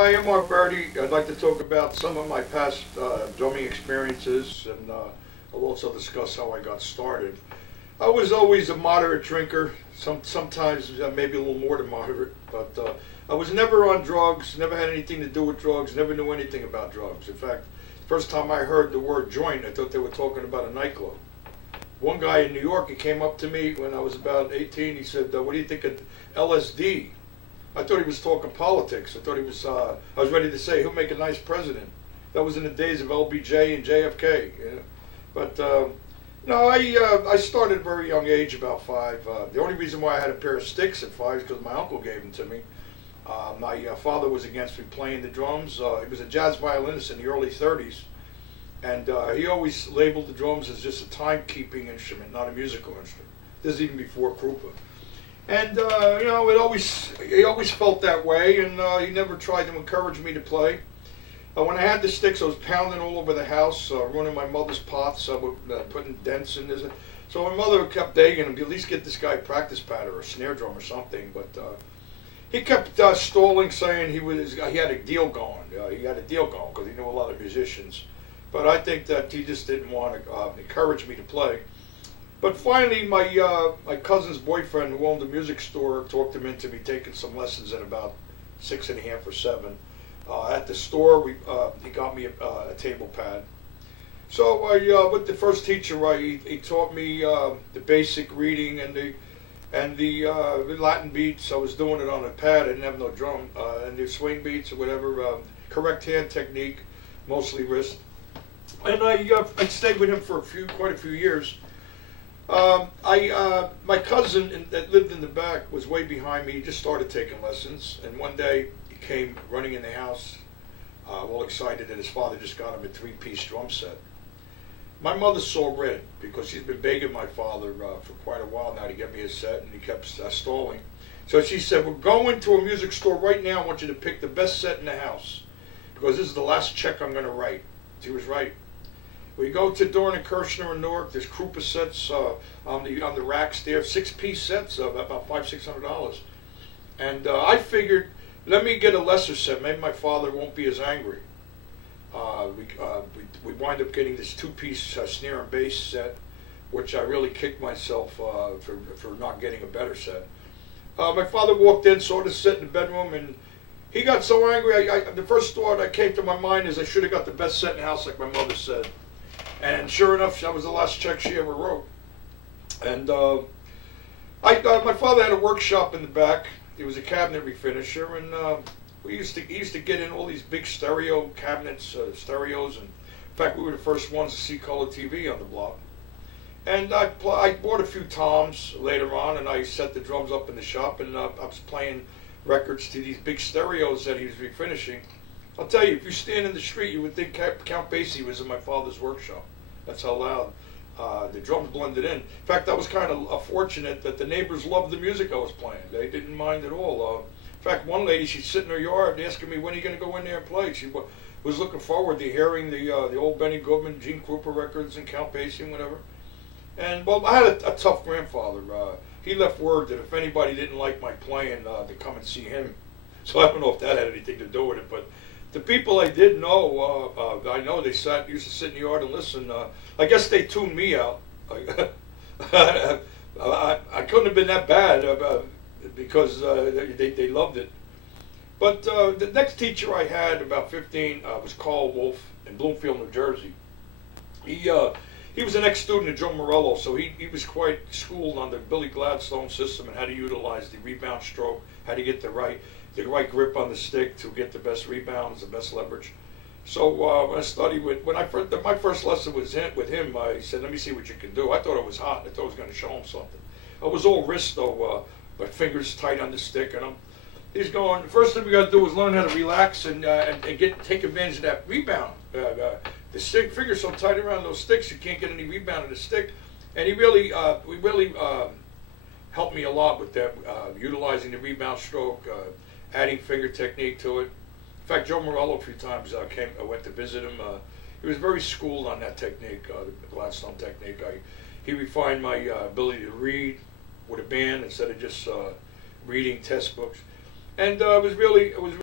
Hi, I'm Verdi. I'd like to talk about some of my past drumming experiences, and I'll also discuss how I got started. I was always a moderate drinker, sometimes maybe a little more than moderate, but I was never on drugs, never had anything to do with drugs, never knew anything about drugs. In fact, first time I heard the word joint, I thought they were talking about a nightclub. One guy in New York, he came up to me when I was about 18, he said, what do you think of LSD? I thought he was talking politics. I thought he was, I was ready to say, he'll make a nice president. That was in the days of LBJ and JFK. You know? But, no, I started at a very young age, about 5. The only reason why I had a pair of sticks at 5 is because my uncle gave them to me. My father was against me playing the drums. He was a jazz violinist in the early 30s. And he always labeled the drums as just a timekeeping instrument, not a musical instrument. This is even before Krupa. And you know, he always felt that way, and he never tried to encourage me to play. When I had the sticks, I was pounding all over the house, ruining my mother's pots, putting dents in this. So my mother kept begging him to at least get this guy a practice pad or a snare drum or something. But he kept stalling, saying he had a deal going. He had a deal going because he knew a lot of musicians. But I think that he just didn't want to encourage me to play. But finally, my cousin's boyfriend, who owned a music store, talked him into me taking some lessons at about 6½ or 7. At the store, he got me a table pad. So with the first teacher, he taught me the basic reading and the Latin beats. I was doing it on a pad. I didn't have no drum, and the swing beats or whatever. Correct hand technique, mostly wrist. And I stayed with him for quite a few years. My cousin that lived in the back was way behind me. He just started taking lessons, and one day he came running in the house, all excited that his father just got him a 3-piece drum set. My mother saw red because she's been begging my father for quite a while now to get me a set, and he kept stalling. So she said, "We're going to a music store right now. I want you to pick the best set in the house because this is the last check I'm going to write." She was right. We go to Dorn and Kirshner in Newark. There's Krupa sets on the racks there, 6-piece sets of about $500–600. And I figured, let me get a lesser set. Maybe my father won't be as angry. We wind up getting this 2-piece snare and bass set, which I really kicked myself for not getting a better set. My father walked in, saw the set in the bedroom, and he got so angry. The first thought that came to my mind is I should have got the best set in the house, like my mother said. And sure enough, that was the last check she ever wrote. And my father had a workshop in the back. He was a cabinet refinisher, and he used to get in all these big stereo cabinets, stereos. And in fact, we were the first ones to see color TV on the block. And I bought a few toms later on, and I set the drums up in the shop, and I was playing records to these big stereos that he was refinishing. I'll tell you, if you stand in the street, you would think Count Basie was in my father's workshop. That's how loud the drums blended in. In fact, I was kind of fortunate that the neighbors loved the music I was playing. They didn't mind at all. In fact, one lady, she'd sit in her yard asking me, when are you going to go in there and play? She was looking forward to hearing the old Benny Goodman, Gene Krupa records and Count Basie and whatever. And, well, I had a tough grandfather. He left word that if anybody didn't like my playing, to come and see him. So I don't know if that had anything to do with it, but the people I did know, I know they used to sit in the yard and listen. I guess they tuned me out. I couldn't have been that bad because they loved it. But the next teacher I had, about 15, was Carl Wolf in Bloomfield, New Jersey. He was an ex-student of Joe Morello, so he was quite schooled on the Billy Gladstone system and how to utilize the rebound stroke, how to get the right grip on the stick to get the best rebounds, the best leverage. So when I studied my first lesson was with him, I said, let me see what you can do. I thought it was hot. I thought I was going to show him something. I was all wrist though, my fingers tight on the stick, and he's going, the first thing we got to do is learn how to relax and take advantage of that rebound. The stick fingers so tight around those sticks, you can't get any rebound in the stick. And he really helped me a lot with that, utilizing the rebound stroke, adding finger technique to it. In fact, Joe Morello a few times I went to visit him. He was very schooled on that technique, the Gladstone technique. He refined my ability to read with a band instead of just reading test books. And it was